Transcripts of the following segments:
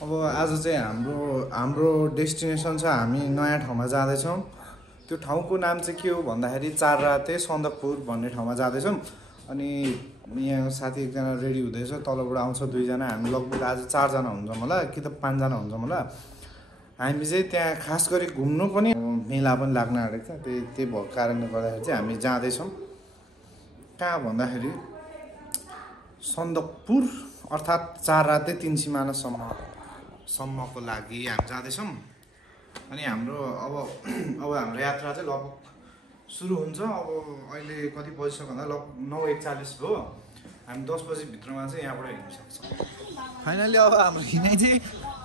अब आज चाहिँ हाम्रो डेस्टिनेसन छ। हामी नयाँ ठाउँमा जाँदैछौँ। त्यो ठाउँको नाम चाहिँ के हो भन्दाखेरि चारराते सन्दकपुर भन्ने ठाउँमा जाँदैछौँ। अनि यहाँ साथी एकजना रेडी हुँदैछ, तलबाट आउँछ दुईजना। हामी लगभग आज 4 जना हुन्छौँ होला कि त 5 जना हुन्छौँ होला। हामी चाहिँ त्यहाँ खास गरी घुम्नु पनि मेला पनि लाग्न आँटेको छ। त्यही भएको कारणले गर्दाखेरि चाहिँ हामी जाँदैछौँ। कहाँ भन्दाखेरि सन्दकपुर अर्थात् चारराते 3 सिमानासम्मको लागि हामी जाँदैछौँ। अनि हाम्रो अब हाम्रो यात्रा चाहिँ लगभग सुरु हुन्छ। अब अहिले कति बजिसक्यो भन्दा लगभग 9:41 भयो। हामी 10 बजीभित्रमा चाहिँ यहाँबाट हिँड्न सक्छौँ। फाइनली अब हाम्रो हिँडाइ चाहिँ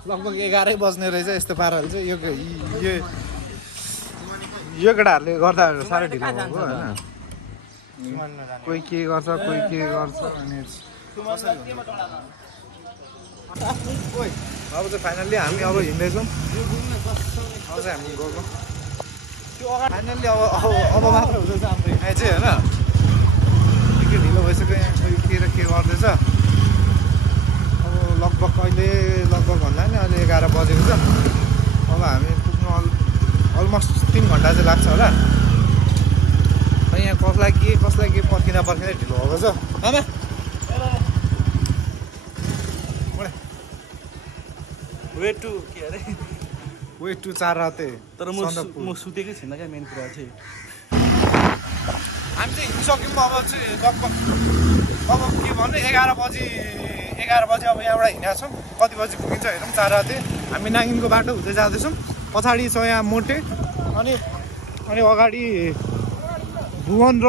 लगभग 11 बज्ने रहेछ। यस्तो पाराले चाहिँ यो केटाहरूले गर्दा साह्रै ढिलो भएको होइन। कोही के गर्छ कोही के गर्छ। अनि अब चाहिँ फाइनल्ली हामी अब हिँड्दैछौँ। अब चाहिँ हामी गएको फाइनल्ली अब मात्र हुँदैछ हाम्रो हिँडाइ चाहिँ होइन। निकै ढिलो भइसक्यो। यहाँ कोही के र के गर्दैछ। अब लगभग भन्दा नि अहिले 11 बजेको छ। अब हामी पुग्नु अलमोस्ट 3 घन्टा चाहिँ लाग्छ होला। यहाँ कसलाई के पर्खिँदा ढिलो भएको छ। आमा वे टु चारराते। तर म सुतेकै छैन क्या। मेन कुरा चाहिँ हामी चाहिँ हिँडिसक्यौँ। अब चाहिँ लगभग के भन्नु 11 बजी अब यहाँबाट हिँडेका छौँ। कति बजी पुगिन्छ हेरौँ। चारराते हामी नाङ्गिनको बाटो हुँदै जाँदैछौँ। पछाडि छ यहाँ मोटे अनि अगाडि भुवन र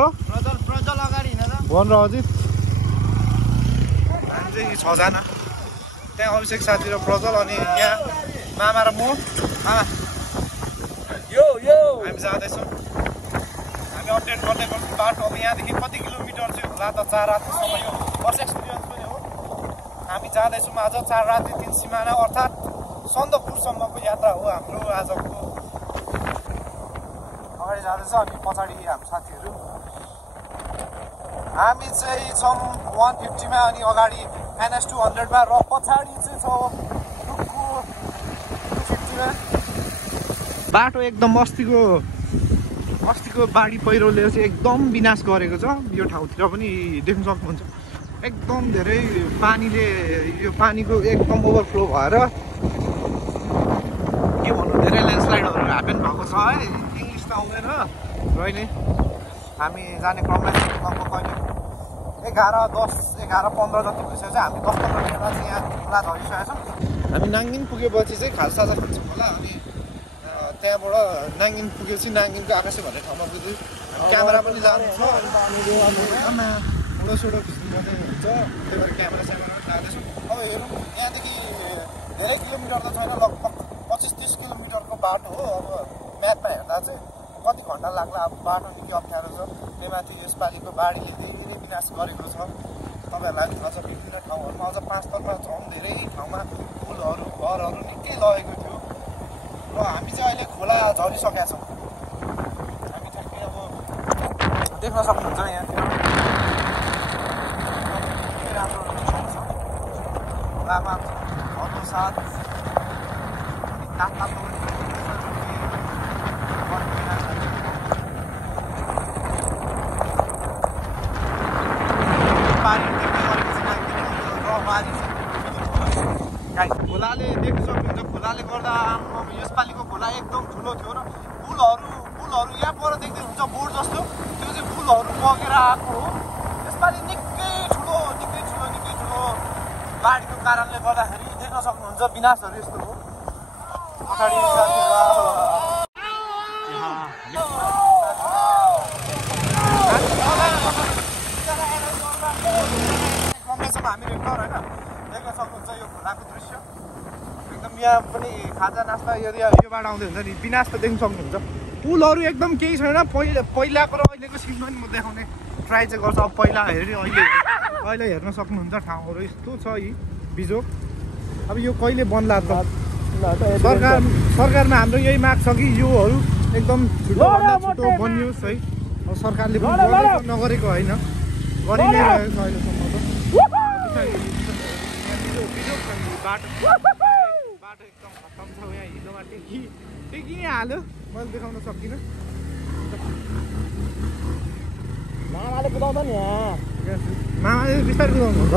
प्रजल अगाडि हिँड भुवन र अजित। हामी चाहिँ 6 जना। त्यहाँ अभिषेक साथी र प्रजल। अनि यहाँ मामा र म। मामा हामी जाँदैछौँ। हामी अपडेट गर्दै गर्छौँ बाटो। अब यहाँदेखि कति किलोमिटर चाहिँ होला त चाररातेसम्म। यो फर्स्ट एक्सपिरियन्स पनि हो। हामी जाँदैछौँ आज चारराते 3 सिमाना अर्थात् सन्दकपुरसम्मको यात्रा हो हाम्रो आजको। अगाडि जाँदैछ अनि पछाडि हाम्रो साथीहरू। हामी चाहिँ छौँ 150मा अनि अगाडि NS 200मा र पछाडि चाहिँ छ 250मा। बाटो एकदम अस्तिको बाढी पहिरोले चाहिँ एकदम विनाश गरेको छ। यो ठाउँतिर पनि देख्न सक्नुहुन्छ। एकदम धेरै पानीले यो पानीको एकदम ओभरफ्लो भएर के भन्नु धेरै ल्यान्डस्लाइडहरू ह्यापन भएको छ है। इङ्ग्लिस त आउँदैन अहिले। हामी जाने क्रममा लगभग कहिले 11:10-11:15 जति भइसकेको छ। हामी 10-15 मिनटमा चाहिँ यहाँ खोला झरिसकेका छौँ। हामी नाङ्गिन पुगेपछि चाहिँ खाजासाजा खान्छौँ होला। अनि त्यहाँबाट नाङ्गिन पुगेपछि नाङ्गिनको आकाशे भन्ने ठाउँमा पुग्यो। क्यामेरा पनि जान्छ। फोटोसोटो खिच्नु पर्ने हुन्छ। त्यही भएर क्यामेरा पनि लाग्दैछौँ। अब हेरौँ यहाँदेखि धेरै किलोमिटर त छैन। लगभग 25-30 किलोमिटरको बाटो हो। अब म्यापमा हेर्दा चाहिँ कति घन्टा लाग्ला। अब बाटो निकै अप्ठ्यारो छ। त्यहीमाथि यसपालिको बाढीले धेरै विनाश गरेको छ। तपाईँहरूलाई थाहा छ विभिन्न ठाउँहरूमा अझ 5 तर्फमा झन् धेरै ठाउँमा पुलहरू घरहरू निकै लगेको थियो। र हामी चाहिँ अहिले खोला झरिसकेका छौँ। हामी ठ्याक्कै अब देख्न सक्नुहुन्छ यहाँतिर निकै राम्रो ठाउँ छ। खोलामा घरको साथ तातो खोलाले देख्न सक्नुहुन्छ। खोलाले गर्दा यसपालिको खोला एकदम ठुलो थियो र पुलहरू यहाँ पर देख्नुहुन्छ बोर्ड जस्तो। त्यो चाहिँ पुलहरू बगेर आएको हो। यसपालि निकै ठुलो बाढीको कारणले गर्दाखेरि देख्न सक्नुहुन्छ विनाशहरू यस्तो हो। पछाडि हामी रेग्युलर होइन देख्न सक्नुहुन्छ यो खोलाको दृश्य। एकदम यहाँ पनि खाजा नास्ता यदि योबाट आउँदै हुन्छ नि विनाश त देख्न सक्नुहुन्छ। पुलहरू एकदम केही छैन। पहिलाको र अहिलेको सिन पनि म देखाउने ट्राई चाहिँ गर्छु। अब पहिला अहिले हेर्न सक्नुहुन्छ ठाउँहरू यस्तो छ यी बिजोग। अब यो कहिले बन्ला त। सरकारमा हाम्रो यही माग छ कि योहरू एकदम छिटो बनियोस् है। अब सरकारले पनि नगरेको होइन, गरि नै रहेको छ अहिलेसम्म त। बाटो बाटो एकदम खत्तम छ यहाँ हिलोमा टेकी नै हाल्यो मैले देखाउन सकिनँ मामाले कुदाउँदा नि यहाँ मामाले बिस्तारै कुदाउनु हुन्छ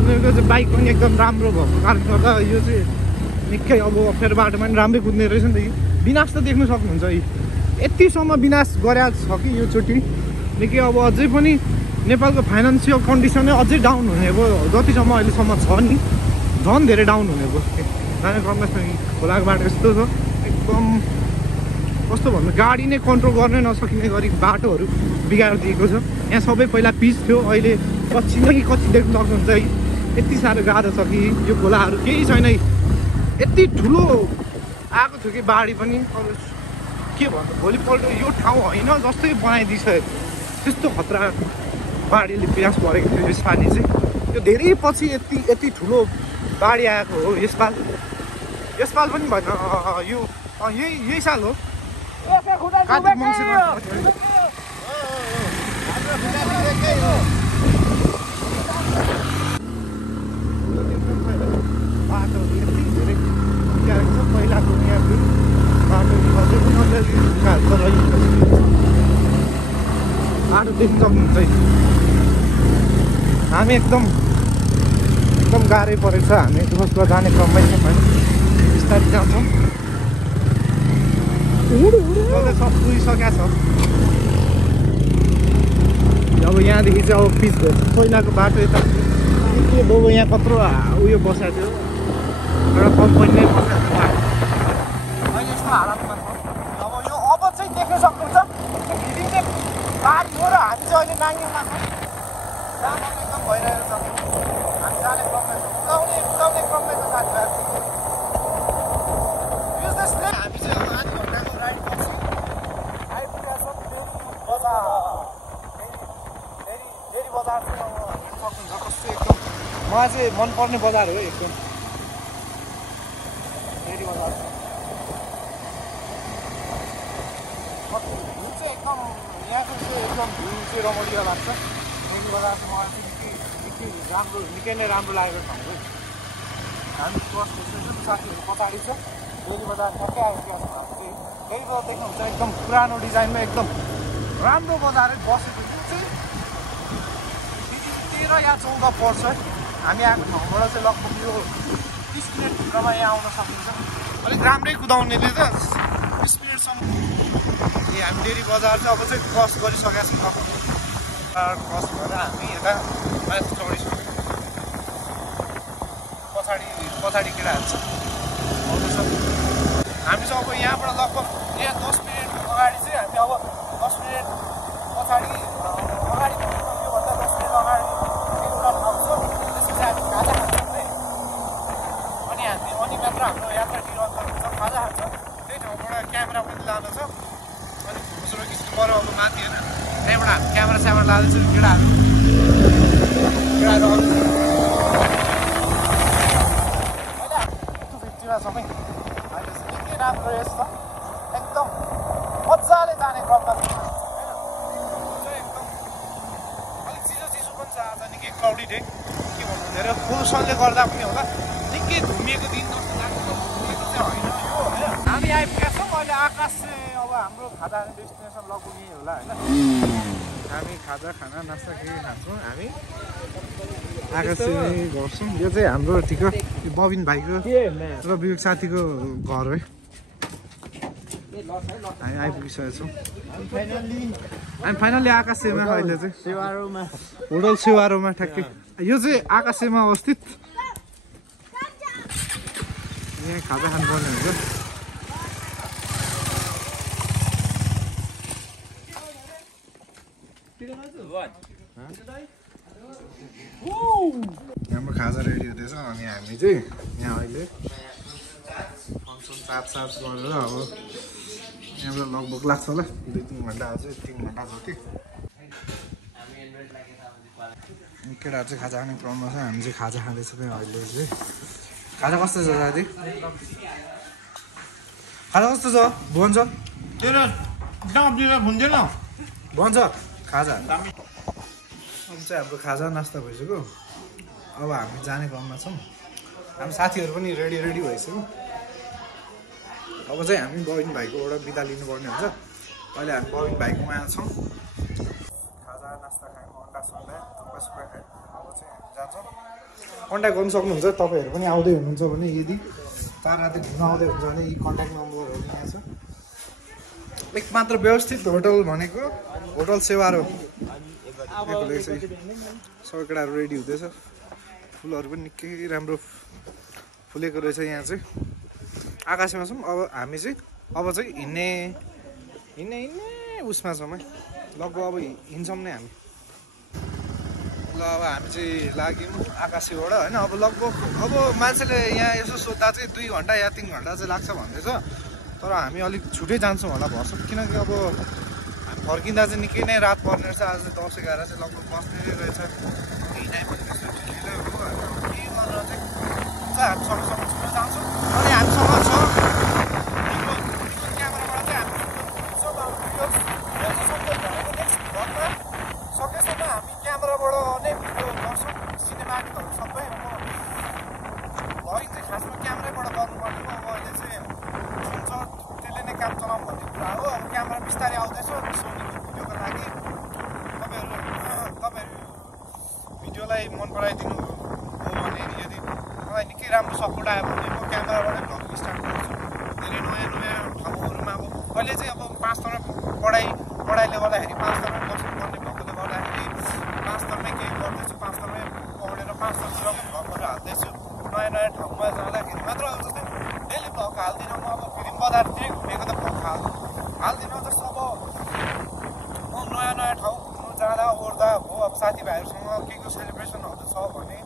उनीहरूको चाहिँ बाइक पनि एकदम राम्रो भएको कारणले गर्दा यो चाहिँ निकै अब अप्ठ्यारो बाटोमा पनि राम्रै कुद्ने रहेछ नि त यो विनाश त देख्नु सक्नुहुन्छ यतिसम्म विनाश गरेको छ कि यो चोटि निकै अब अझै पनि नेपालको फाइनेन्सियल कन्डिसनै अझै डाउन हुने भयो जतिसम्म अहिलेसम्म छ नि झन् धेरै डाउन हुने भयो जाने क्रममा खोलाको बाटो यस्तो छ एकदम कस्तो भन्नु गाडी नै कन्ट्रोल गर्नै नसकिने गरी बाटोहरू बिगाएर दिएको छ यहाँ सबै पहिला पिच थियो अहिले कच्ची नै कच्ची देख्नु सक्नुहुन्छ यति साह्रो गाह्रो छ कि यो खोलाहरू केही छैन यति ठुलो आएको थियो कि बाढी पनि अब के भन्नु भोलिपल्ट यो ठाउँ होइन जस्तै बनाइदिइसक्यो त्यस्तो खतरा बाढीले प्रयास गरेको थियो यसपालि चाहिँ त्यो धेरै पछि यति ठुलो बाढी आएको हो यसपाल पनि भएन यो यही साल हो कार्तिक मङ्सिरमा बाटोहरू यति धेरै बिगारेको छ पहिलाको यहाँ बाटो अझै पनि अलिअलि बिगारेको छ बाटो देख्नु सक्नुहुन्छ हामी एकदम गाह्रै परेको छ हामी बसमा जाने क्रममै बिस्तारै जान्छौँ सब पुगिसकेको छ अब यहाँदेखि चाहिँ अब पिच भयो पहिलाको बाटो यता के बाबु यहाँ कत्रो उयो बसेको थियो एउटा कम्पनी नै बसेको थियो अहिले यस्तो हालतमा छ अब यो अब चाहिँ देख्न सक्नुहुन्छ भिडिने बारी हो र हामी चाहिँ अहिले नाङ्गेमा छौँ जान एकदम भइरहेको छ हामी जाने क्रममा छ कुदाउने क्रममा छ साथीभाइ बिजनेसले हामी चाहिँ अब आधी घन्टाको राइड पछि आइपुगेको छ बजार डेरी बजार चाहिँ अब हेर्नु सक्नुहुन्छ कस्तो एकदम मलाई चाहिँ मनपर्ने बजार हो एकदम डेरी बजार भ्यू चाहिँ एकदम यहाँको चाहिँ एकदम भ्यू चाहिँ रमणीय लाग्छ डेरी बजार चाहिँ मलाई चाहिँ निकै नै राम्रो लागेको ठाउँ हो हामी बस बस्दैछौँ साथीहरू पछाडि छ डेरी बजार ठ्याक्कै आइपुगेको छ हामी चाहिँ डेरी बजार देख्नुहुन्छ एकदम पुरानो डिजाइनमा एकदम राम्रो बजारै बसेको जुन चाहिँ 13 या 14 पर्छ हामी आएको ठाउँबाट चाहिँ लगभग यो 30 मिनटभित्रमा यहाँ आउन सक्नुहुन्छ अलिक राम्रै कुदाउनेले त 20 मिनटसम्म हामी डेरी बजार चाहिँ अब चाहिँ क्रस गरिसकेका छौँ क्रस भएर हामी यता माथि चढिसक्यौँ पछाडि केटाहरू छ आउँदैछ हामी चाहिँ अब यहाँबाट लगभग यहाँ 10 मिनट अगाडि चाहिँ हामी अब 10 मिनट पछाडि योभन्दा 10 मिनट अगाडि एउटा ठाउँ छ त्यसपछि हामी खाजा खान्छौँ है अनि मात्र हाम्रो यात्रा निरन्तर हुन्छ खाजा खान्छ त्यही ठाउँबाट क्यामेरा पनि लानु छ अनि फोटोसोटो खिच्नु पऱ्यो अब माथि होइन त्यहाँबाट हामी क्यामेरा लाँदैछौँ केटाहरू सबै अहिले चाहिँ निकै राम्रो रहेछ एकदम मजाले जाने क्रममा होइन एकदम अलिक चिसो पनि छ आज निकै क्लाउडी डे के भन्नु धेरै पोल्युसनले गर्दा पनि होला निकै धुमिएको दिन जस्तो लाग्छ धुमिएको चाहिँ होइन यो होइन हामी आइपुगेका छौँ अहिले आकाश चाहिँ अब हाम्रो खाजा खाने डेस्टिनेसन लगभग यही होला होइन हामी खाना नास्ता के खान्छौँ हामी आकाश चाहिँ गर्छौँ यो चाहिँ हाम्रो ठिक बबिन भाइको र विवेक साथीको घर है हामी आइपुगिसकेको छौँ हामी फाइनल्ली आकाश सेमा अहिले चाहिँ होटल सेवारोमा ठ्याक्कै यो चाहिँ आकाश सेमा अवस्थित यहाँ खाजा खानुपर्ने हुन्छ हाम्रो खाजा रेडी हुँदैछ अनि हामी चाहिँ यहाँ अहिले फङ्सन साफ गरेर अब यहाँबाट लगभग लाग्छ होला 2-3 घन्टा अझै 3 घन्टा जति केटाहरू चाहिँ खाजा खाने क्रममा छ हामी चाहिँ खाजा खाँदैछौँ अहिले चाहिँ खाजा कस्तो छ साथी खाजा कस्तो छ भन्छ भन्छ खाजा अब चाहिँ हाम्रो खाजा नास्ता भइसक्यो अब हामी जाने क्रममा छौँ हामी साथीहरू पनि रेडी भइसक्यौँ। अब चाहिँ हामी बबिन भाइकोबाट बिदा लिनुपर्ने हुन्छ। अहिले हामी बबिन भाइकोमा छौँ। खाजा नास्ता खायौँ, अन्डा सन्डा थुक्पा सुक्पा खायौँ। अब चाहिँ हामी जान्छौँ। कन्ट्याक्ट गर्नु सक्नुहुन्छ तपाईहरू पनि आउँदै हुनुहुन्छ भने, यदि ताराती घुम्न आउँदै हुन्छ भने यी कन्ट्याक्ट नम्बरहरू यहाँ छ। एकमात्र व्यवस्थित होटल भनेको होटल सेवारो। सबै केटाहरू रेडी हुँदैछ। फुलहरू पनि निकै राम्रो फुलेको रहेछ यहाँ चाहिँ। आकाशमा छौँ। अब हामी चाहिँ हिँड्ने उसमा छौँ है। लगभग अब हिँड्छौँ नै हामी। ल अब हामी चाहिँ लाग्यौँ आकाशीबाट होइन। अब लगभग अब मान्छेले यहाँ यसो सोद्धा चाहिँ 2 घन्टा या 3 घन्टा चाहिँ लाग्छ भन्दैछ। तर हामी अलिक छिटै जान्छौँ होला भर्छ, किनकि अब हामी फर्किँदा चाहिँ निकै नै रात पर्ने रहेछ। आज 10-11 चाहिँ लगभग बस्ने रहेछ। हिँडाइ पनि त्यस्तो ढिलो हो होइन। के गरेर चाहिँ हामी सँगसँगै छिटो जान्छौँ। अनि हामीसँग छ क्यामेराबाट चाहिँ हामी सकेसम्म हामी क्यामेराबाट नै भिडियो गर्छौँ। सिनेमाटिकहरू सबै अब भ्लगिङ चाहिँ खासमा क्यामेराबाट गर्नुपर्ने हो। अब अहिले चाहिँ जुन छ त्यसले नै काम चलाउँ भन्ने कुरा हो। अब क्यामेरा बिस्तारै आउँदैछ सोनीको भिडियोको लागि। तपाईँहरू भिडियोलाई मन पराइदिनु हो भने, यदि मलाई निकै राम्रो सपोर्ट आयो भने म क्यामेराबाटै भ्लगिङ स्टार्ट गर्छु। धेरै नयाँ ठाउँहरूमा अब अहिले चाहिँ अब 5 तर पढाइले गर्दाखेरि 5 तरमा बस्नुपर्ने भएकोले गर्दाखेरि 5 तरमै केही गर्दैछु। 5 तरमै पढेर 5 तरतिर पनि भ्लगहरू हाल्दैछु। नयाँ ठाउँमा जाँदाखेरि मात्र जस्तै डेली भ्लग हाल्दिनँ म। अब फिल्म बजारतिरै घुमेको त भ्लग हाल्दिनँ। जस्तो अब म नयाँ ठाउँ घुम्नु जाँदा ओर्दा हो, अब साथीभाइहरूसँग केको सेलिब्रेसनहरू छ भने,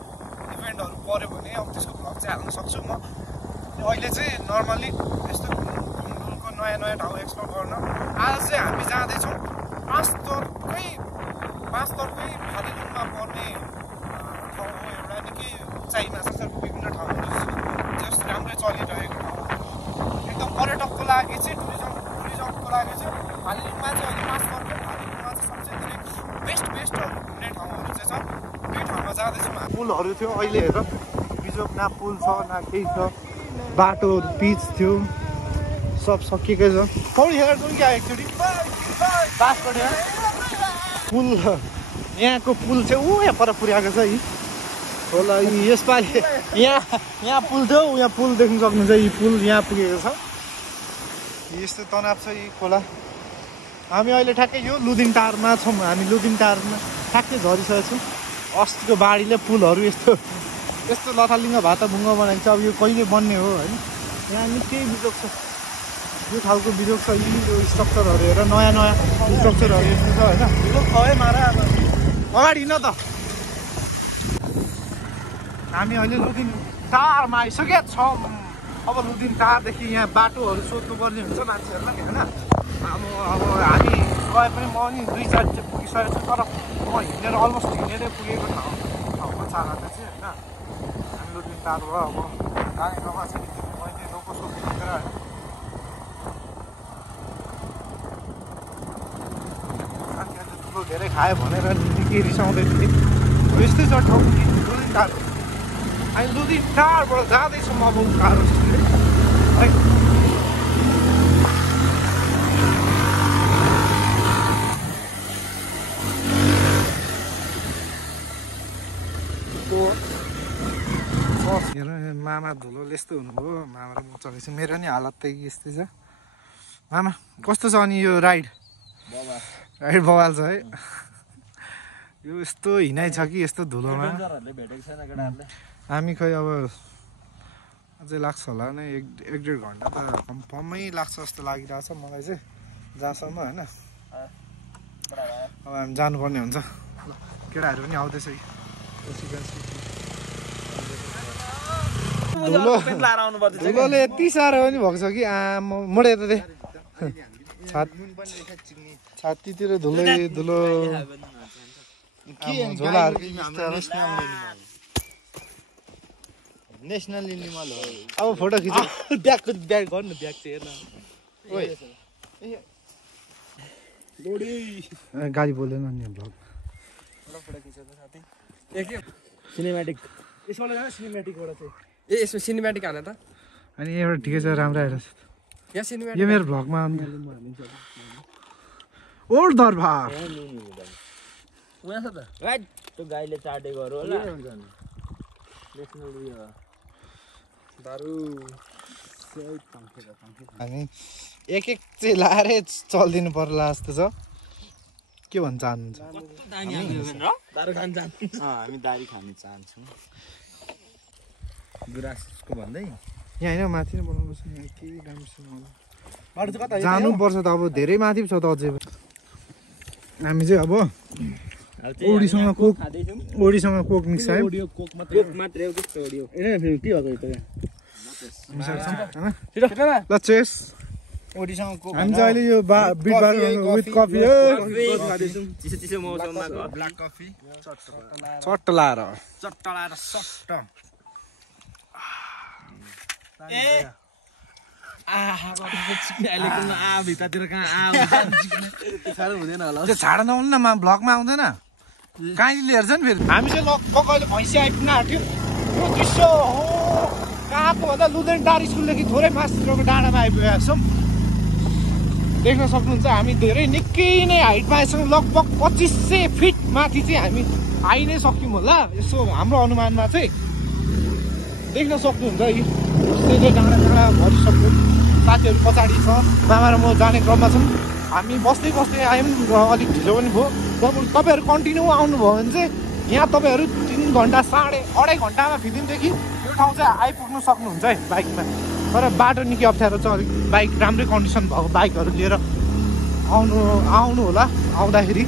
इभेन्टहरू पऱ्यो भने अब त्यसको भ्लग चाहिँ हाल्न सक्छु म। अहिले चाहिँ नर्मल्ली यस्तो घुमघुमको नयाँ ठाउँ एक्सप्लोर गर्न आज चाहिँ हामी जाँदैछौँ 5 तर्फकै भालेरुङमा पर्ने ठाउँ हो। एउटा निकै उचाइमा छ। विभिन्न ठाउँहरू जस्तो राम्रै चलिरहेको ठाउँ एकदम पर्यटकको लागि चाहिँ टुरिज्मको लागि चाहिँ भालेरुङमा चाहिँ अहिले 5 तर्फकै भालेरुङमा चाहिँ सबसे धेरै बेस्टहरू घुम्ने ठाउँहरू चाहिँ छ। त्यही ठाउँमा जाँदैछौँ। पुलहरू थियो, अहिले हेर बिजोग न पुल छ न केही छ। बाटो पिच थियो, सब सकिएकै छ। पौडी खेलेर जाउँ क्या एकचोटि बासबाट। पुल यहाँको पुल चाहिँ यहाँ पर पुर्याएको छ यी होला। यसपालि यहाँ पुल थियो, यहाँ पुल देख्न सक्नुहुन्छ। यी पुल यहाँ पुगेको छ। यस्तो तनाव छ यी खोला। हामी अहिले ठ्याक्कै यो लुदिङ टारमा छौँ। हामी लुदिङ टारमा ठ्याक्कै झरिसकेको छौँ। अस्तिको बाढीले पुलहरू यस्तो लथालिङ्ग भाताभुङ्ग बनाइन्छ। अब यो कहिले बन्ने हो होइन। यहाँ निकै बिजोग छ। यो खालको बिजोग छ। यी स्ट्रक्चरहरू हेर, नयाँ स्ट्रक्चरहरू यस्तो छ होइन। बिजोग छ है मारा। अब अगाडि हिँड त। हामी अहिले लुदिङ टारमा आइसकेका छौँ। अब लुदिङ टारदेखि यहाँ बाटोहरू सोध्नुपर्ने हुन्छ मान्छेहरूलाई होइन। अब हामी गए पनि म नि 2-4 चाहिँ पुगिसकेको छु। तर म अलमोस्ट हिँडेरै पुगेको ठाउँमा छ आज चाहिँ होइन। हामी लुदिङ टारबाट अब गाडी नभएको छ। मैले लोको सोधेर होइन साथीहरूले ठुलो धेरै खायो भनेर निकै रिसाउँदै थिएँ। यस्तै छ ठाउँ लुदिङ टार। हामी लुदिङ टारबाट जाँदैछौँ अब उकालो है। मामा धुलोले यस्तो हुनुभयो। मामा र म चलेको छु। मेरो नि हालत त यस्तै छ। मामा कस्तो छ अनि यो राइड बवाल छ है। यो यस्तो हिँडाइ छ कि यस्तो धुलोमा हामी खै अब अझै लाग्छ होला नै 1-1.5 घन्टा त कन्फर्मै लाग्छ जस्तो लागिरहेछ मलाई चाहिँ जहाँसम्म होइन। अब हामी जानुपर्ने हुन्छ। केटाहरू पनि आउँदैछ कि धुलोले यति साह्रो पनि भएको छ कि मोडे त छातीतिर धुलो झोलाहरू नेसनल एनिमल हो। अब फोटो खिच ब्याग गर्नु ब्याग चाहिँ हेर्न। गाडी बोल्दैन नि ब्लग सिनेमेटिक यसबाट जाने सिनेमेटिकबाट चाहिँ ए यसमा सिनेमेटिक हाने त अनि एउटा ठिकै छ राम्रो आएर यहाँ सिनेमेटिक यो मेरो भ्लगमा अन्त ओल्ड दरबार उहाँ छ त राइट त्यो गाईले चाटेको होला हामी एक चाहिँ लाएरै चलिदिनु पर्ला जस्तो छ के भन्न चाहनुहुन्छ हामी दारी खान चाहन्छौँ गुराँसको भन्दै यहाँ होइन माथि नै बनाउनुपर्छ यहाँ के राम्रोसँग जानुपर्छ त अब धेरै माथि छ त अझै हामी चाहिँ अब ओडीसँग कोक मिक्सायो ल चेस ओडीसँग कोक हामी चाहिँ अहिले यो बिटबार विथ कफी चिसो चिसो मौसममा ब्ल्याक कफी चट्ट लाएर चट्ट लाएर सट्ट त्यो छाड नहुनु न भ्लगमा आउँदैन कहीँ लिएर छ नि फेरि हामी चाहिँ लगभग अहिले भैँसी आइपुग्न आँट्यो यो दृश्य हो कहाँको भन्दा लुदेनटार स्कुलदेखि थोरै मास्तिरको डाँडामा आइपुगेका छौँ देख्न सक्नुहुन्छ हामी धेरै निकै नै हाइटमा आइसक्यौँ लगभग 2500 फिट माथि चाहिँ हामी आइ नै सक्यौँ होला यसो हाम्रो अनुमानमा चाहिँ देख्न सक्नुहुन्छ यो डाँडा भरिसक्यो साथीहरू पछाडि छ मामा र म जाने क्रममा छौँ हामी बस्दै बस्दै आयौँ र अलिक ढिलो पनि भयो तपाईँहरू कन्टिन्यू आउनुभयो भने चाहिँ यहाँ तपाईँहरू 3 घन्टा 2.5 घन्टामा फिदिमदेखि यो ठाउँ चाहिँ आइपुग्नु सक्नुहुन्छ है बाइकमा तर बाटो निकै अप्ठ्यारो छ अलिक बाइक राम्रै कन्डिसन भएको बाइकहरू लिएर आउनु होला आउँदाखेरि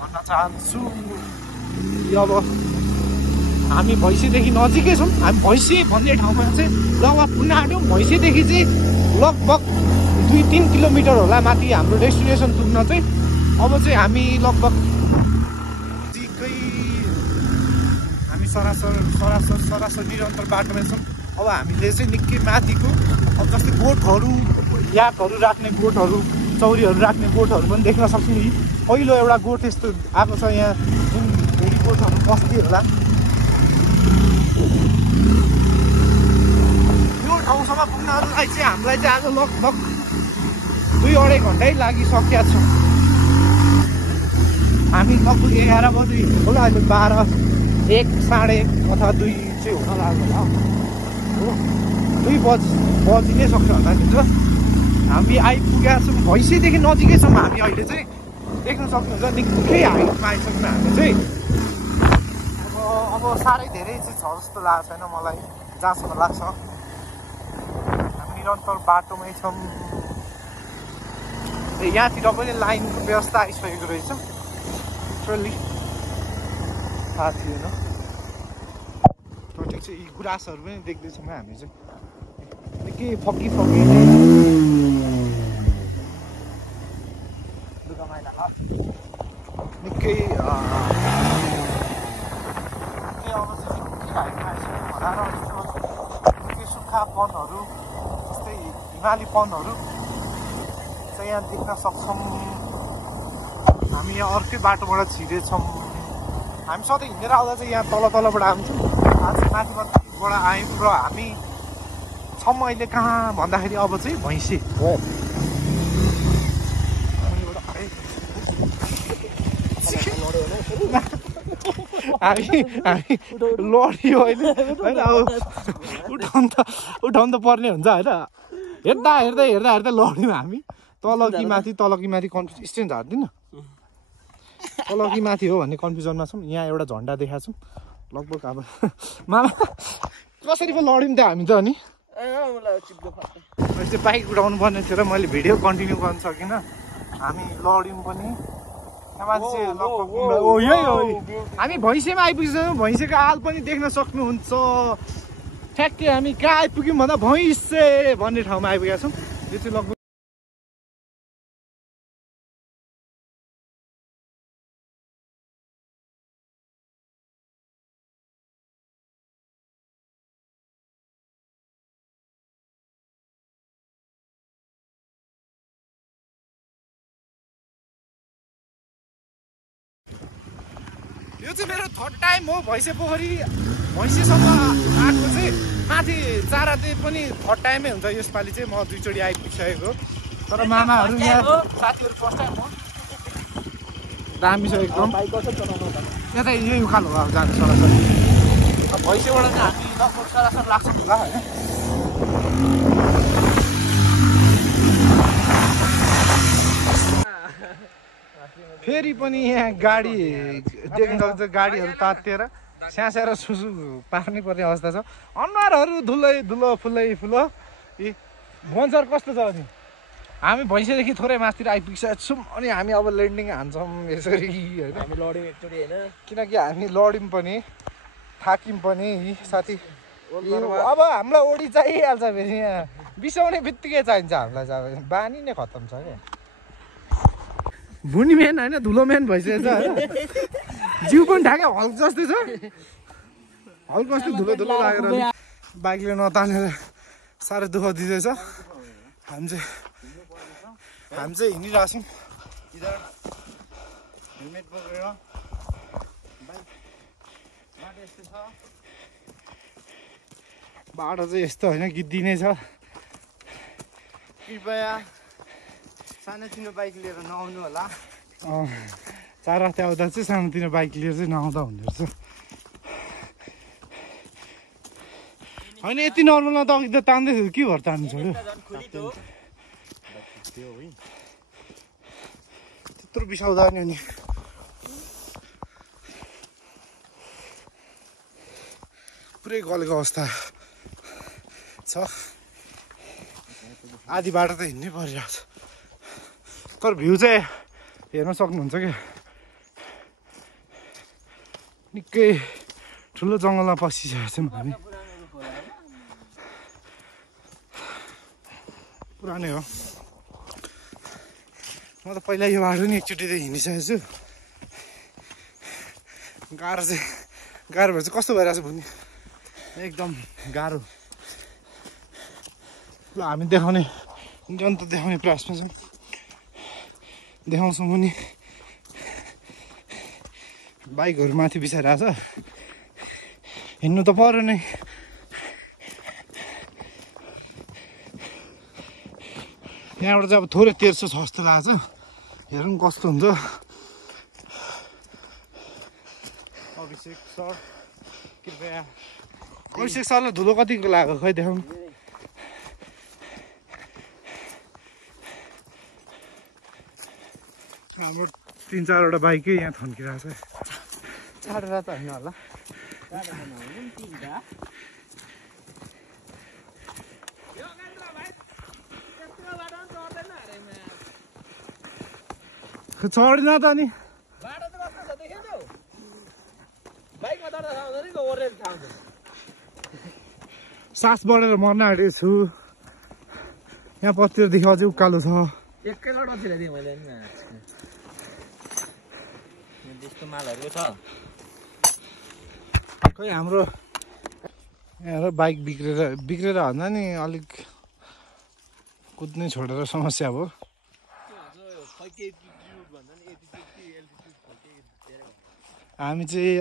भन्न चाहन्छु अब हामी भैँसीदेखि नजिकै छौँ हामी भैँसी भन्ने ठाउँमा चाहिँ लगभग पुग्न आँट्यौँ भैँसीदेखि चाहिँ लगभग 2-3 किलोमिटर होला माथि हाम्रो डेस्टिनेसन पुग्न चाहिँ अब चाहिँ हामी लगभग नजिकै हामी सरासर निरन्तर बाटोमा छौँ अब हामीले चाहिँ निकै माथिको अब जस्तै गोठहरू याकहरू राख्ने गोठहरू चौरीहरू राख्ने गोठहरू पनि देख्न सक्छौँ नि पहिलो एउटा गोठ यस्तो आएको छ यहाँ जुन भेरी गोठहरू बस्ती होला यो ठाउँसम्म पुग्नलाई चाहिँ हामीलाई चाहिँ आज लगभग 2-2.5 घन्टै लागिसकेका छौँ हामी लगभग 11 बजी होला अहिले 12, 1, 1:30 अथवा 2 चाहिँ हुन लाग्यो होला हो 2 बजी नै सक्छ होला भित्र हामी आइपुगेका छौँ भैँसीदेखि नजिकै छौँ हामी अहिले चाहिँ देख्न सक्नुहुन्छ निकै हाइटमा आइसक्यौँ हामी चाहिँ अब साह्रै धेरै चाहिँ छ जस्तो लागेको छैन मलाई जहाँसम्म लाग्छ हामी निरन्तर बाटोमै छौँ यहाँतिर पनि लाइनको व्यवस्था आइसकेको रहेछ लिटरली थाहा थिएन ठिक छ यी गुराँसहरू पनि देख्दैछौँ हामी चाहिँ निकै फकी लुगा मैला निकै निकै सुक्खा वनहरू जस्तै हिमाली वनहरू चाहिँ यहाँ देख्न सक्छौँ हामी यहाँ अर्कै बाटोबाट छिरेछौँ हामी सधैँ हिँडेर आउँदा चाहिँ यहाँ तलबाट आउँछौँ आज माथिबाट आयौँ र हामी छौँ अहिले कहाँ भन्दाखेरि अब चाहिँ भैँसी हामी लड्यो अहिले होइन अब उठाउनु त पर्ने हुन्छ होइन हेर्दा लड्यौँ हामी तल कि माथि कन्फ्युज स्ट्यान्ड झार्दिनँ तल कि माथि हो भन्ने कन्फ्युजनमा छौँ यहाँ एउटा झन्डा देखाएको छौँ लगभग अब मामा कसरी पो लड्यौँ त हामी त अनि त्यो बाइक उठाउनु पर्ने थियो र मैले भिडियो कन्टिन्यू गर्न सकिनँ हामी लड्यौँ पनि हामी भैँसीमा आइपुगिसक्यौँ भैँसीको हाल पनि देख्न सक्नुहुन्छ ठ्याक्कै हामी कहाँ आइपुग्यौँ भन्दा भैँसे भन्ने ठाउँमा आइपुगेका छौँ यो चाहिँ लगभग यो चाहिँ मेरो 3rd टाइम हो भैँसे पोखरी भैँसीसँग आएको चाहिँ माथि चारा चाहिँ पनि थर्ड टाइमै हुन्छ यसपालि चाहिँ म 2 चोटि आइपुगिसकेको तर मामाहरू यहाँ साथीहरू फर्स्ट टाइम हो दामी छ एकदम यहाँ त यही उखाल हो अब जानु सरासरी भैँसीबाट चाहिँ हामी लगभग सरासरी लाग्छ होला होइन फेरि पनि यहाँ गाडी देख्न सक्छ गाडीहरू तातिएर स्यासेर सुसु पार्नै पर्ने अवस्था छ अनुहारहरू धुलै धुलो फुलै फुलो भन्छ कस्तो छ अनि हामी भैँसीदेखि थोरै मासतिर आइपुगिसकेको छौँ अनि हामी अब ल्यान्डिङ हान्छौँ यसरी होइन हामी लड्यौँ एकचोटि होइन किनकि हामी लड्यौँ पनि थाक्यौँ पनि साथी अब हामीलाई ओडी चाहिहाल्छ फेरि यहाँ बिसाउने बित्तिकै चाहिन्छ हामीलाई चाहिँ बानी नै खत्तम छ क्या भुनी मेन होइन धुलो मेन भइसकेको छ होइन जिउ पनि ढाके हल्क जस्तै छ हल्क जस्तो धुलो धुलो लागेर बाइकले नतानेर साह्रै दुःख दिँदैछ हामी चाहिँ हिँडिरहेको छौँ हेलमेट बोकेर बाटो चाहिँ यस्तो होइन गिद्दी नै छ कृपया सानोतिनो बाइक लिएर नआउनु होला चार रात आउँदा चाहिँ सानोतिनो बाइक लिएर चाहिँ नआउँदा हुँदो रहेछ होइन यति नर्मलमा त अघि त तान्दै थियो के भएर तान्नु छोड्यो त्यत्रो बिसाउँदा नि अनि पुरै गलेको अवस्था छ आधी बाटो त हिँड्नै परिरहेको छ तर भ्यू चाहिँ हेर्न सक्नुहुन्छ क्या निकै ठुलो जङ्गलमा पसिसकेको छौँ हामी पुरानै हो म त पहिला यो बाटो नि एकचोटि त हिँडिसकेको छु गाह्रो भएर चाहिँ कस्तो भइरहेको छ भने एकदम गाह्रो ल हामी देखाउने जनता देखाउने प्रयासमा छौँ देखाउँछौँ पनि बाइकहरू माथि बिसाइरहेछ हिँड्नु त पर्यो नै यहाँबाट चाहिँ अब थोरै तेर्सो छ जस्तो लाग्छ हेरौँ कस्तो हुन्छ अभिषेक सर कृपया अभिषेक सरलाई धुलो कतिको लाग्यो खै देखाउँ हाम्रो 3-4वटा बाइकै यहाँ थन्किरहेको छ चारवटा त होइन होला चढेन त अनि सास बढेर मर्न आँटेको छु यहाँ पत्तिरदेखि अझै उकालो छ एकैलटा छिराइदिएँ मैले नि त्यस्तो मालहरू छ खै हाम्रो यहाँ बाइक बिग्रेर भन्दा नि अलिक कुद्नै छोडेर समस्या भयो हामी चाहिँ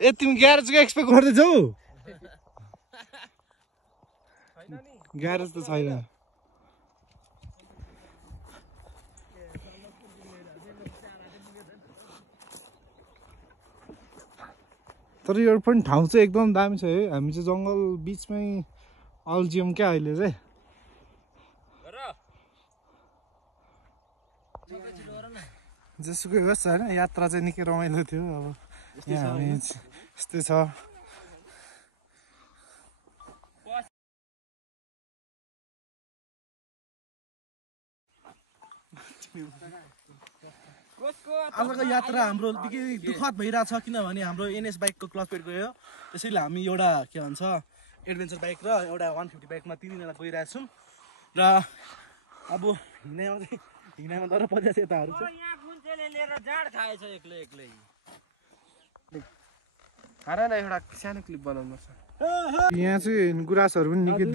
ए तिमी ग्यारेजको एक्सपेक्ट गर्दैछौ ग्यारेज त छैन तर यो पनि ठाउँ चाहिँ एकदम दामी छ है हामी चाहिँ जङ्गल बिचमै अल्झियौँ क्या अहिले चाहिँ जेसुकै होस् होइन यात्रा चाहिँ निकै रमाइलो थियो अब यहाँ हामी यस्तै छ आजको यात्रा हाम्रो निकै दुःखद भइरहेछ किनभने हाम्रो एनएस बाइकको क्लच प्लेट गयो त्यसैले हामी एउटा के भन्छ एडभेन्चर बाइक र एउटा 150 बाइकमा 3 जना गइरहेछौँ र अब हिँडाइमा तर 50 यताहरू छ एउटा सानो क्लिप बनाउनु छ यहाँ चाहिँ गुराँसहरू पनि निकै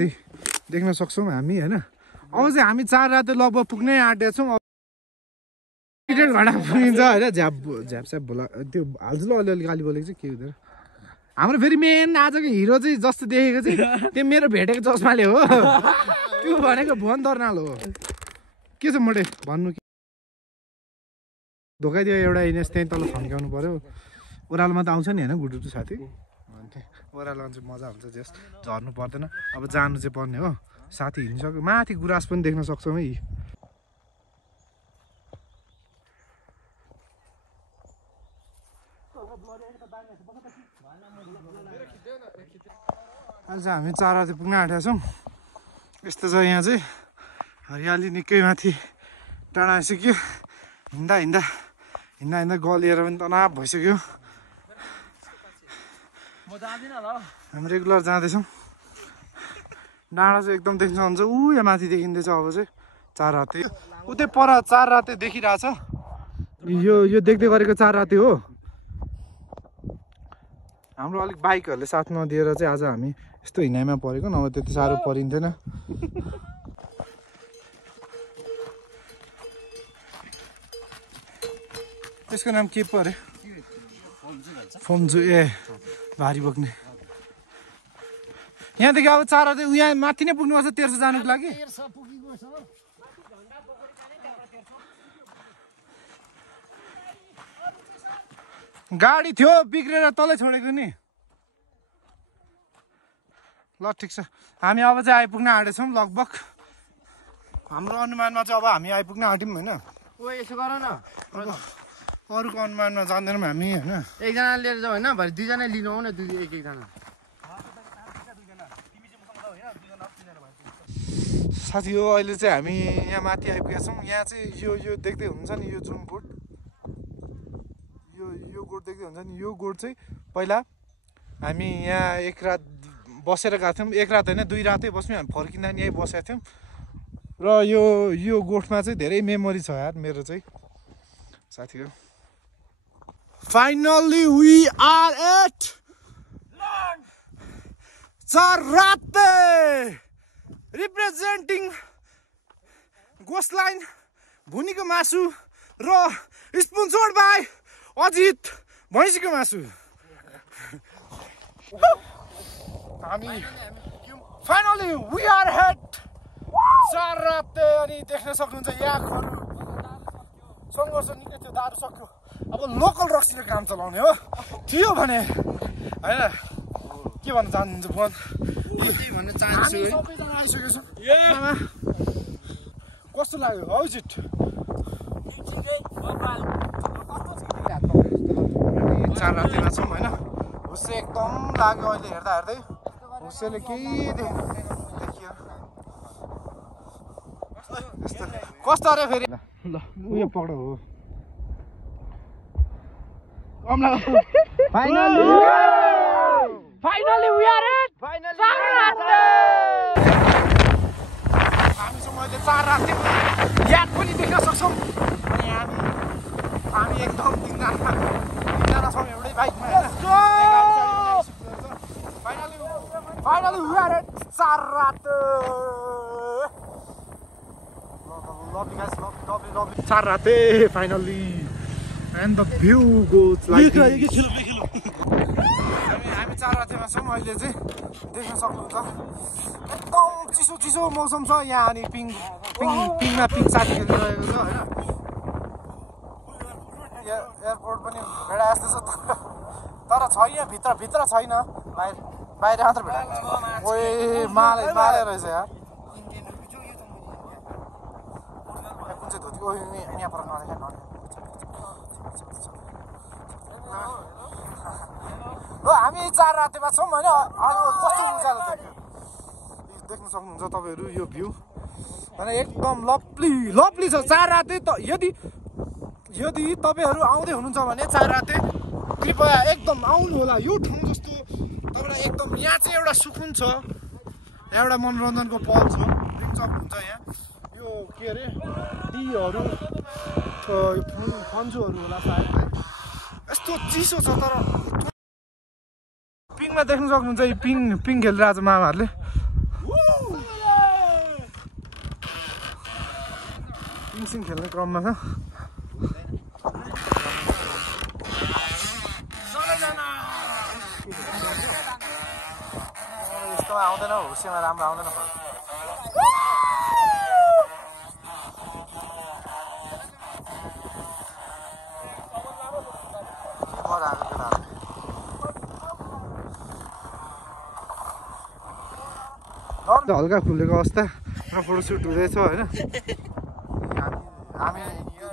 देख्न सक्छौँ हामी होइन अब चाहिँ हामी 4 रात लगभग पुग्नै आँटेको छौँ 1 घन्टा पुगिन्छ होइन झ्यापस्याप बोला त्यो हाल्छु ल अलिअलि गाली बोलेको चाहिँ के हुँदैन हाम्रो फेरि मेन आजको हिरो चाहिँ जस्तो देखेको चाहिँ त्यो मेरो भेटेको चस्माले हो त्यो भनेको भुवन दर्नाल हो के छ मोटे भन्नु के धोकाइदियो एउटा इनेस त्यहीँ तल फन्काउनु पर्यो ओह्रालोमा त आउँछ नि होइन गुडुटु साथी ओह्रालोमा चाहिँ मजा हुन्छ जस झर्नु पर्दैन अब जानु चाहिँ पर्ने हो साथी हिँडिसक्यो माथि गुराँस पनि देख्न सक्छौँ है आज हामी 4 बजे पुग्न आँटेका छौँ यस्तो छ यहाँ चाहिँ हरियाली निकै माथि टाढा आइसक्यो हिँड्दा हिँड्दा गलिएर पनि तनाव भइसक्यो हामी रेगुलर जाँदैछौँ डाँडा चाहिँ एकदम देख्न हुन्छ यहाँ माथि देखिँदैछ अब चाहिँ 4 राते उतै पर 4 राते देखिरहेछ यो देख्दै गरेको 4 राते हो हाम्रो अलिक बाइकहरूले साथ नदिएर चाहिँ आज हामी यस्तो हिँडाइमा परेको नभए त्यति साह्रो परिन्थेन त्यसको नाम के पो अरे फोम्जु ए भारी बोक्ने यहाँदेखि अब 4 राते यहाँ माथि नै पुग्नुपर्छ 13 जानुको लागि गाडी थियो बिग्रेर तलै छोडेको नि ल ठिक छ हामी अब चाहिँ आइपुग्न आँटेछौँ लगभग हाम्रो अनुमानमा चाहिँ अब हामी आइपुग्न आँट्यौँ होइन ओ यसो गर न अरूको अनुमानमा जान्दैनौँ हामी होइन एकजना लिएर जाऊ होइन भरे 2 जना लिनु आऊ न एक जना साथी हो अहिले चाहिँ हामी यहाँ माथि आइपुगेका छौँ यहाँ चाहिँ यो देख्दै हुन्छ नि यो जुन गोठ यो गोठ देख्दै हुन्छ नि यो गोठ चाहिँ पहिला हामी यहाँ 1 रात बसेर गएको थियौँ 1 रात होइन 2 रातै बस्यौँ हामी फर्किँदा नि यहीँ बसेका थियौँ र यो गोठमा चाहिँ धेरै मेमोरी छ यार मेरो चाहिँ साथी हो फाइनली वी आर एट 4 राते रिप्रेजेन्टिङ गोस्ट लाइन भुनीको मासु र स्पोन्सर्ड बाई अजित भैँसीको मासु हामी फाइनली वी आर हेड 4 राते अनि देख्न सक्नुहुन्छ याकहरू सङ्घर्ष निकै थियो दारू सक्यो अब लोकल रक्सीले काम चलाउने हो थियो भने होइन के भन्न चाहनुहुन्छ भुवन भन्न चाहन्छु सबैजना आइसकेको छौँ कस्तो लाग्यो हाउ इज इट 4 रातिमा छौँ होइन हुस्से एकदम लाग्यो अहिले हेर्दा हेर्दै हुस्सेले केही देखियो कस्तो अरे फेरि ल उयो पक्ड हो फाइनली वी आर एट हामीसँग अहिले 4 रात याद पनि देख्न सक्छौँ अनि हामी एकदम 3 जना छौँ एउटै बाइकमा फाइनली वी आर एट 4 रात lovely 4 राते finally and the view goes like this हामी 4 रातेमा छौँ अहिले चाहिँ देख्न सक्नुहुन्छ एकदम चिसो मौसम छ यहाँ अनि पिङमा पिङ साथी खेलिरहेको छ होइन एयरपोर्ट पनि भेडा जस्तो छ तर छैन भित्र छैन बाहिर मात्र भेडा ओए माले रहेछ यार कुन चाहिँ धोती ओइ यहाँ पर नदेखा हो हामी 4 रातेमा छौँ होइन कस्तो उज्यालो देख्न सक्नुहुन्छ तपाईँहरू यो भ्यू होइन एकदम लभली छ 4 राते त यदि तपाईँहरू आउँदै हुनुहुन्छ भने 4 राते कृपया एकदम आउनु होला यो ठाउँ जस्तो तपाईँलाई एकदम यहाँ चाहिँ एउटा सुकुन छ एउटा मनोरञ्जनको पल छ देख्न सक्नुहुन्छ यहाँ यो के अरे टीहरू फन्जुहरू होला सायद यस्तो चिसो छ तर पिङमा देख्न सक्नुहुन्छ यो पिङ खेलिरहेको छ मामाहरूले पिङ खेल्ने क्रममा छ यस्तोमा आउँदैन हुस्सेमा राम्रो आउँदैन फल हल्का खुलेको अवस्था र फोटोसुट हुँदैछ होइन हामी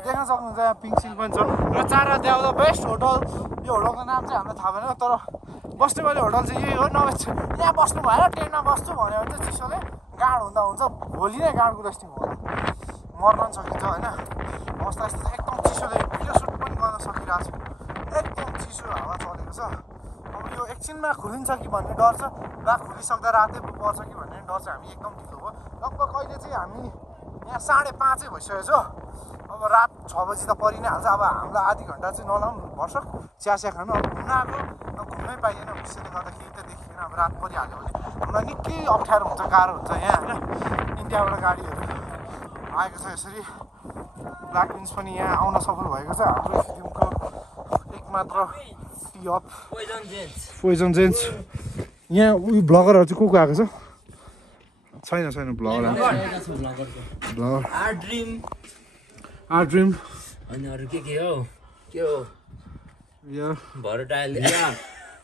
देख्न सक्नुहुन्छ यहाँ पिङ्क सिल पनि छ र चारा द्याउ द बेस्ट होटल यो होटलको नाम चाहिँ हामीलाई थाहा भएन तर बस्नेवाले होटल चाहिँ यही हो नभए यहाँ बस्नु भएन टेन्टमा बस्छु भन्यो भने चाहिँ चिसोले गाड हुँदा हुन्छ भोलि नै गाडको रेस्टिङ होला मर्न पनि सकिन्छ होइन अवस्था यस्तो चाहिँ एकदम चिसोले भिडियो सुट पनि गर्न सकिरहेको छु एकदम चिसो हावा चलेको छ अब यो एकछिनमा खुलिन्छ कि भन्ने डर छ वा खुलिसक्दा रातै पर्छ कि भन्ने डर चाहिँ हामी एकदम ढिलो भयो लगभग अहिले चाहिँ हामी यहाँ 5:30 भइसकेको छ अब रात 6 बजी त परि नै हाल्छ अब हामीलाई आधी घन्टा चाहिँ नलाउँ भर्सक चिया खानु अब घुम्न आएको अब घुम्नै पाइएन उसले गर्दाखेरि त देखिएन अब रात परिहाल्यो भने हामीलाई निकै अप्ठ्यारो हुन्छ गाह्रो हुन्छ यहाँ होइन इन्डियाबाट गाडीहरू आएको छ यसरी ब्ल्याक बिन्स पनि यहाँ आउन सफल भएको छ हाम्रो फिल्मको एकमात्र टी अफ पोइजन जेन्स यहाँ उयो ब्लगरहरू चाहिँ को आएको छ छैन ब्लगर आर ड्रिम अनि अरू के हो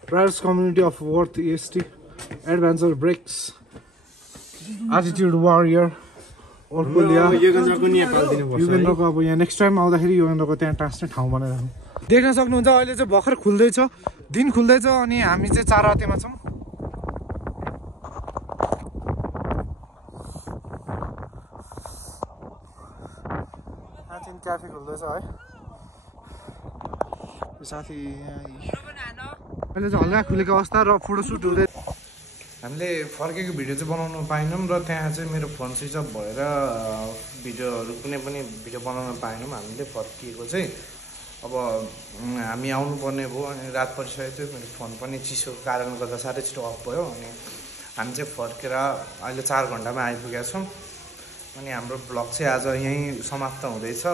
priors community of worth EST adventure breaks attitude warrior युगेन्द्रको अब यहाँ नेक्स्ट टाइम आउँदाखेरि युगेन्द्रको त्यहाँ टाँस्ने ठाउँ बनाएर देख्न सक्नुहुन्छ अहिले चाहिँ भर्खर खुल्दैछ दिन खुल्दैछ अनि हामी चाहिँ चारातेमा छौँ ट्राफिक हुँदैछ है साथी अहिले चाहिँ हल्का खुलेको अवस्था र फोटोसुट हुँदै हामीले फर्केको भिडियो चाहिँ बनाउनु पाएनौँ र त्यहाँ चाहिँ मेरो फोन स्विच अफ भएर भिडियोहरू कुनै पनि भिडियो बनाउन पाएनौँ हामीले फर्किएको चाहिँ अब हामी आउनुपर्ने भयो अनि रात परिसकेको थियो मेरो फोन पनि चिसोको कारणले गर्दा साह्रै छिटो अफ भयो अनि हामी चाहिँ फर्केर अहिले 4 घन्टामा आइपुगेका छौँ अनि हाम्रो ब्लग चाहिँ आज यहीँ समाप्त हुँदैछ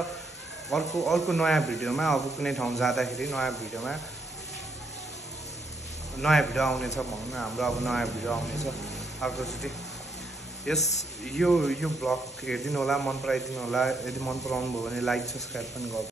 अर्को नयाँ भिडियोमा अब कुनै ठाउँ जाँदाखेरि नयाँ भिडियो आउनेछ भनौँ न हाम्रो अब नयाँ भिडियो आउनेछ अर्कोचोटि यो ब्लग हेरिदिनु होला मन पराइदिनु होला यदि मन पराउनु भयो भने लाइक सब्सक्राइब पनि गर्नु